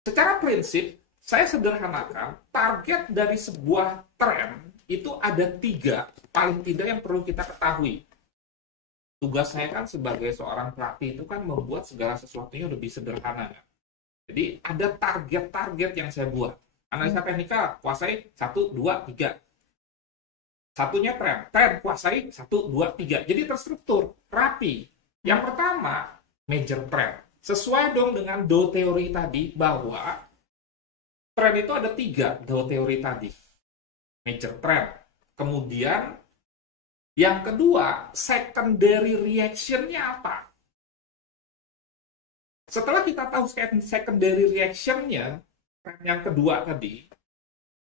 Secara prinsip, saya sederhanakan, target dari sebuah tren itu ada 3, paling tidak yang perlu kita ketahui. Tugas saya kan sebagai seorang pelatih itu kan membuat segala sesuatunya lebih sederhana. Jadi ada target-target yang saya buat. Analisa teknikal, kuasai 1, 2, 3. Satunya tren kuasai 1, 2, 3. Jadi terstruktur, rapi. Yang pertama, major trend. Sesuai dong dengan Do teori tadi, bahwa tren itu ada 3, Do teori tadi. Major trend. Kemudian, yang kedua, secondary reaction-nya apa? Setelah kita tahu secondary reaction-nya, tren yang kedua tadi,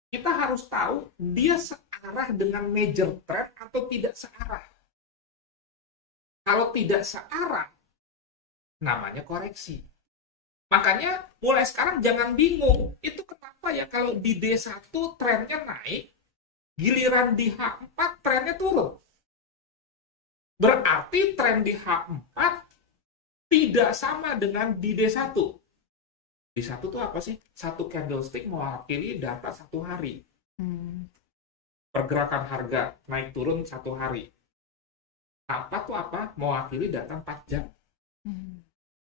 kita harus tahu dia searah dengan major trend atau tidak searah. Kalau tidak searah, namanya koreksi. Makanya mulai sekarang jangan bingung. Itu kenapa ya kalau di D1 trennya naik, giliran di H4 trennya turun. Berarti tren di H4 tidak sama dengan di D1. D1 itu apa sih? Satu candlestick mewakili data 1 hari. Pergerakan harga naik turun 1 hari. H4 itu apa? Mewakili data 4 jam.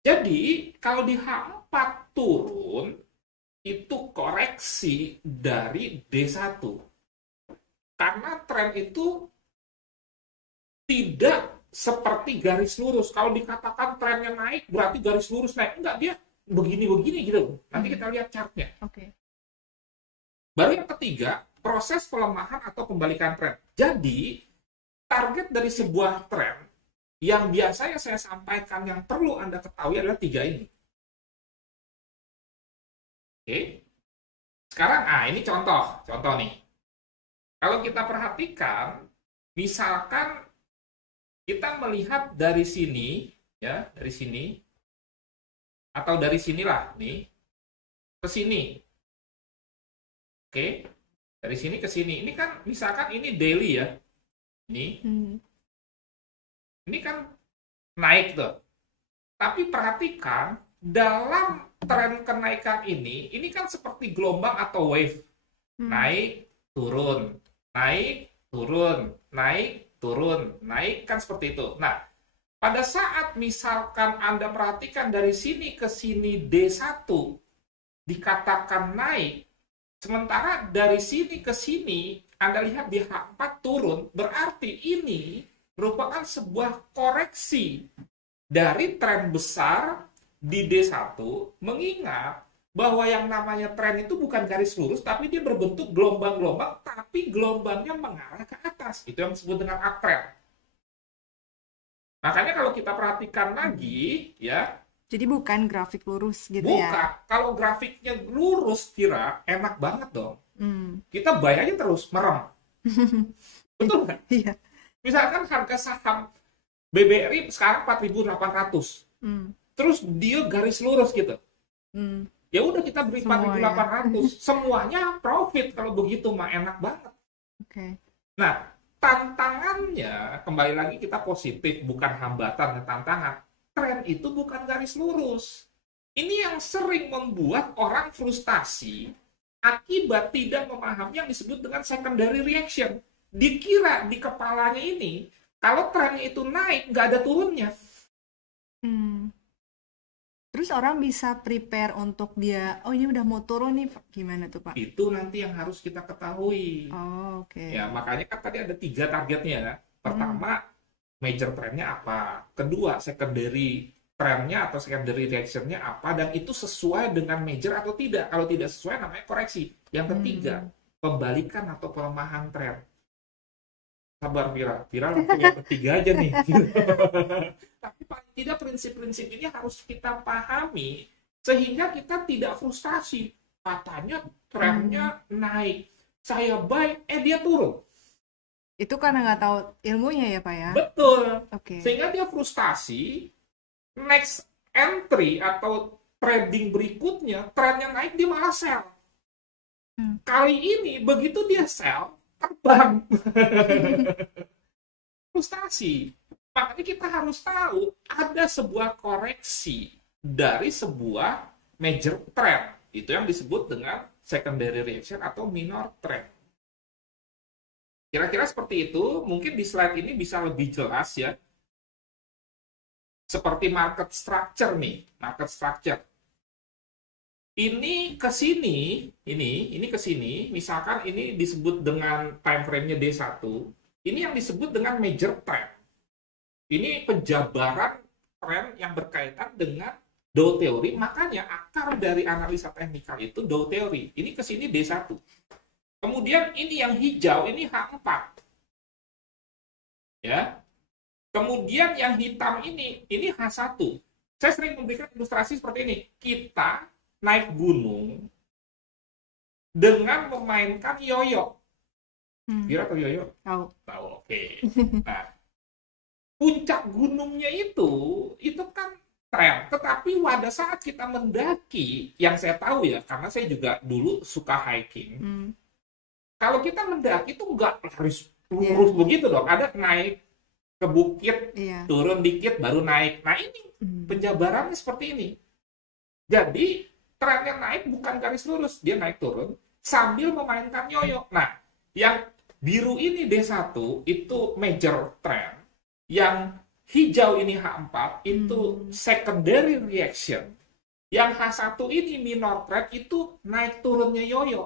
Jadi, kalau di H4 turun, itu koreksi dari D1. Karena tren itu tidak seperti garis lurus. Kalau dikatakan trennya naik, berarti garis lurus naik. Enggak, dia begini-begini gitu. Nanti kita lihat chartnya. Baru yang ketiga, proses pelemahan atau pembalikan tren. Jadi, target dari sebuah tren yang biasanya saya sampaikan yang perlu Anda ketahui adalah 3 ini. Oke. Sekarang, ini contoh nih. Kalau kita perhatikan, misalkan kita melihat dari sini, ya, dari sini, atau dari sinilah, nih, ke sini. Oke, dari sini ke sini. Ini kan, misalkan ini daily ya. Ini kan naik tuh. Tapi perhatikan, dalam tren kenaikan ini kan seperti gelombang atau wave. Naik, turun, naik, turun, naik, turun, naik, kan seperti itu. Nah, pada saat misalkan Anda perhatikan dari sini ke sini D1 dikatakan naik, sementara dari sini ke sini Anda lihat di H4 turun, berarti ini merupakan sebuah koreksi dari tren besar di D1, mengingat bahwa yang namanya tren itu bukan garis lurus, tapi dia berbentuk gelombang-gelombang, tapi gelombangnya mengarah ke atas. Itu yang disebut dengan uptrend. Makanya kalau kita perhatikan lagi, ya. Jadi bukan grafik lurus gitu ya? Bukan. Kalau grafiknya lurus, Vira, enak banget dong. Kita buy aja terus, merem. Betul nggak? Iya. Misalkan harga saham BBRI sekarang 4.800. Terus dia garis lurus gitu. Ya udah kita beri 4.800. Semuanya profit kalau begitu mah, enak banget. Nah, tantangannya kembali lagi kita positif, bukan hambatan, tantangan. Tren itu bukan garis lurus. Ini yang sering membuat orang frustasi akibat tidak memahami yang disebut dengan secondary reaction. Dikira di kepalanya ini kalau trennya itu naik nggak ada turunnya. Terus orang bisa prepare untuk dia, oh ini udah mau turun nih, gimana tuh Pak? Itu nanti yang harus kita ketahui. Ya, makanya kan tadi ada 3 targetnya ya. Pertama, major trendnya apa? Kedua, secondary trendnya atau secondary reaction-nya apa? Dan itu sesuai dengan major atau tidak? Kalau tidak sesuai namanya koreksi. Yang ketiga, pembalikan atau pelemahan tren. Sabar Vira langsung yang ketiga aja nih. Tapi paling tidak prinsip-prinsip ini harus kita pahami sehingga kita tidak frustasi. Katanya trennya naik, saya buy, dia turun. Itu karena nggak tahu ilmunya ya Pak ya? Betul. Sehingga dia frustasi, next entry atau trading berikutnya, trennya naik dia malah sell. Kali ini begitu dia sell, terbang. Frustasi. Makanya kita harus tahu ada sebuah koreksi dari sebuah major trend. Itu yang disebut dengan secondary reaction atau minor trend. Kira-kira seperti itu. Mungkin di slide ini bisa lebih jelas ya. Seperti market structure nih, market structure. Ini ke sini, ini ke sini, misalkan ini disebut dengan time frame-nya D1, ini yang disebut dengan major trend. Ini penjabaran tren yang berkaitan dengan Dow teori, makanya akar dari analisa teknikal itu Dow teori. Ini ke sini D1. Kemudian ini yang hijau, ini H4. Ya. Kemudian yang hitam ini H1. Saya sering memberikan ilustrasi seperti ini. Kita naik gunung dengan memainkan yoyo. Kira atau yoyo? Tahu. Tahu, oke. Nah, puncak gunungnya itu kan tren. Tetapi pada saat kita mendaki, yang saya tahu ya, karena saya juga dulu suka hiking. Kalau kita mendaki itu nggak harus lurus begitu dong. Ada naik ke bukit, turun dikit, baru naik. Nah ini penjabarannya seperti ini. Jadi trennya naik bukan garis lurus, dia naik turun sambil memainkan yoyo. Nah, yang biru ini D1 itu major trend, yang hijau ini H4 itu secondary reaction, yang H1 ini minor trend itu naik turunnya yoyo.